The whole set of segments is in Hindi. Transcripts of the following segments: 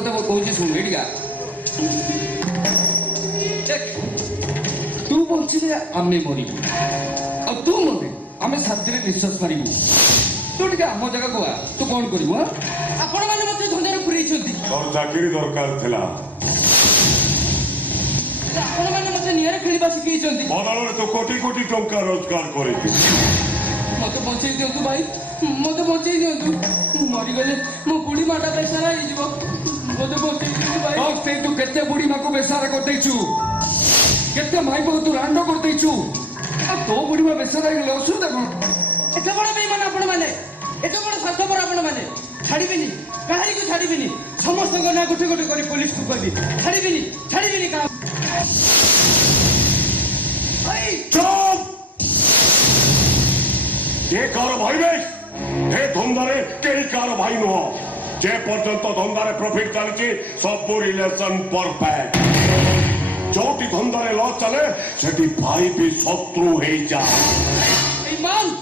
तोते कहूँ शुण एटिका तू बचिले आम मरबू आ तू मरे आम शांति निश्वास मारू तू टे आम जगह को आ तू कौन करू आपण मैंने मत धंदार पुरई चाकरी दरकार थिला आपण मैंने मत नियर खेलवा शिखई बदल तो कोटी कोटी टंका रोजगार करे मत बचे दिंतु भाई मत बचे दिंतु मरीगले मो बुढ़ी माटा बेसारा मत बचे दिंतु भाई तू केते बुढ़ी माँ को बेसारा करदेचु केते माई को तू रांड करदेचु तो बुढ़ी माँ बेसारा असुविधा कौन एत बड़ बेईमान आपण मैंने एत बड़ स्वार्थपर आपण मैंने छाड़बेनि कहारी को छाड़बेनि समस्त ना गोटे गोटे कर पुलिस को कहबी छाड़बेनि छाड़बेनि का चुप ये कार भाई बेश हे धंदारे केही कार भाई नुह जे पर्यंत धंदारे प्रॉफिट चलछि सब रिलेशन परफेक्ट जोटी धंदारे लॉस चले सेठी भाई भी शत्रु हे जा ईमान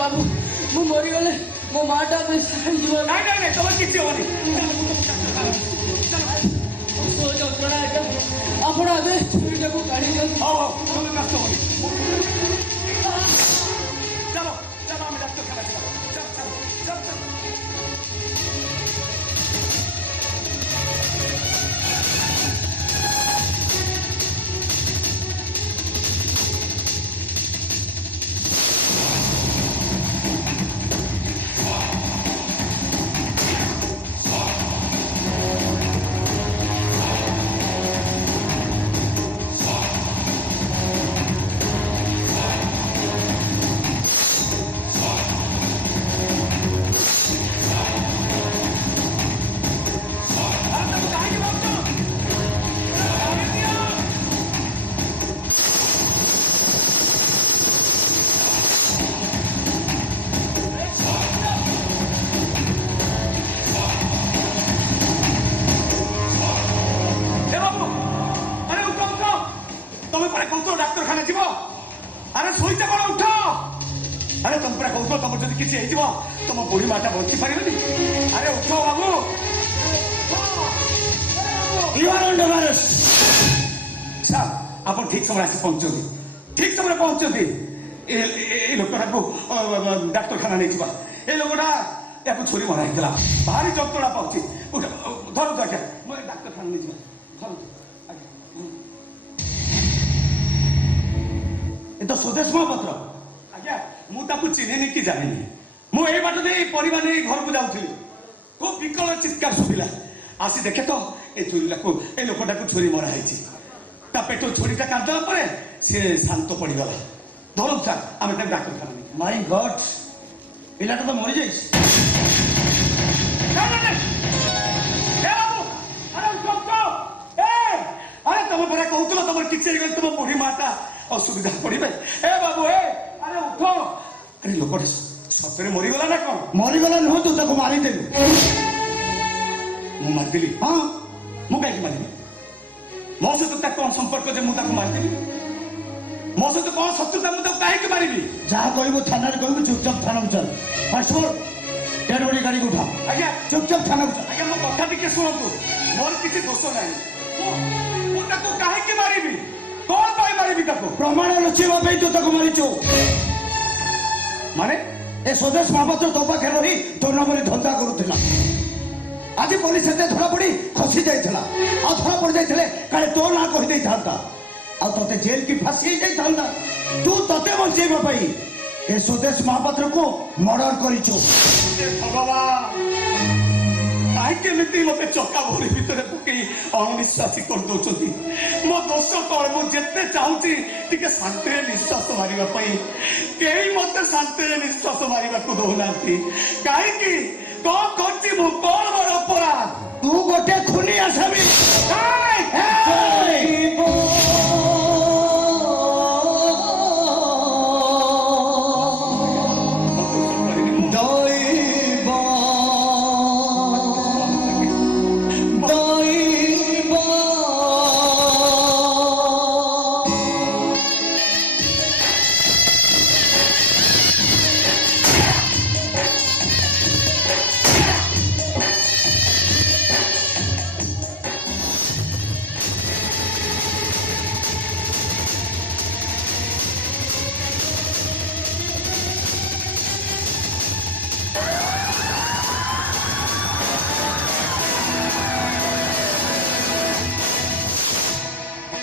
बाबू मु मरीगले मो माटा तुम किसी आपण आगे छुरीटा को काढ़ी कष्ट चलो चलो आम डाक्तरखाना डाक्तरखाना जीव अरे शोचा कौन उठ अरे तुम पूरा कौन तुम जब किसी तुम बुढ़ी माटा बची पारे अरे उठ बाबू आप ठीक समय आसी पहुंचती ठीक समय पहुंचती लोकटा को डाक्तरखाना नहीं जा ये लोकटा या छुरी मरा होता भारी जंत्रणा पाँच धरतु आज्ञा मैं डाक्तरखाना नहीं जा तो स्वदेश महापत्र आज्ञा मुझे चिन्हनी कि जानी मुझे बाट दे परिवार नहीं घर को जाऊँगी खूब विकल चित्कार शुभिला आसी देखे तो ये छुरीटा को ये लोकटा को छुरी मरा है पेट छुरीटा काटदेला पर सी शांत पड़गला धरु सार आम डाक्तरखाना नहीं माय गॉड पिलाटा तो मरी जाइए अरे तुम परा कहूल तुम किसी तुम बुढ़ी माता असुविधा पड़े ए बाबू ए अरे उठ अरे लोक सतरे मरीगला ना कौन मरीगला नुह तू ताको मारिदेलु मु मारिदेली हाँ मु कहीं मारिनी मो सहित कौन संपर्क जे मुझे मारिदेली मो सहित कौन शत्रुता मुझे कहीं मारि जहाँ कह थाना कह चुपचाप थाना चल डेड बॉडी गाड़ी को उठा ଆଜ୍ଞା चुपचाप थाना को ଆଜ୍ଞା ମୋ କଥା ଟିକେ ଶୁଣନ୍ତୁ ମୋର କିଛି ଦୋଷ ନାହିଁ ମୁଁ ତାକୁ କାହିଁକି ମାରିବି କଣ ପାଇଁ ମାରିବି ତାକୁ प्रमाण लुचेवा पे तो तक मारिचो ମାନେ ए स्वदेश महापात्र तो पाखे रही तो नंबर धंदा करूथिला आज पुलिस एते धरा पड़ी खसी जाइथिला आ धरा पड़ जाइथिले काले तो ना कहि देई थांता आ तते जेल की फांसी जाई थांता तू तते बंचेबा पई ए स्वदेश महापात्र को मर्डर करिचो हे ଭଗବାନ କାହିଁକି ଏମିତି ମୋତେ ଚକା ଭରି ଭିତରେ ପକେଇ ଅଣନିଶ୍ୱାସୀ କରିଦେଉଛନ୍ତି ମୋ ଦୋଷ କଣ ମୁଁ ଯେତେ ଚାହୁଁଛି ଟିକେ ଶାନ୍ତିରେ ନିଶ୍ୱାସ ମାରିବା ପାଇଁ କେହି ମୋତେ ଶାନ୍ତିରେ ନିଶ୍ୱାସ ମାରିବାକୁ ଦଉନାହାନ୍ତି କାହିଁକି କଣ କରିଛି ମୁଁ କଣ ମୋର ଅପରାଧ तू गोटे खुनी आसामी କାଇଁ? ए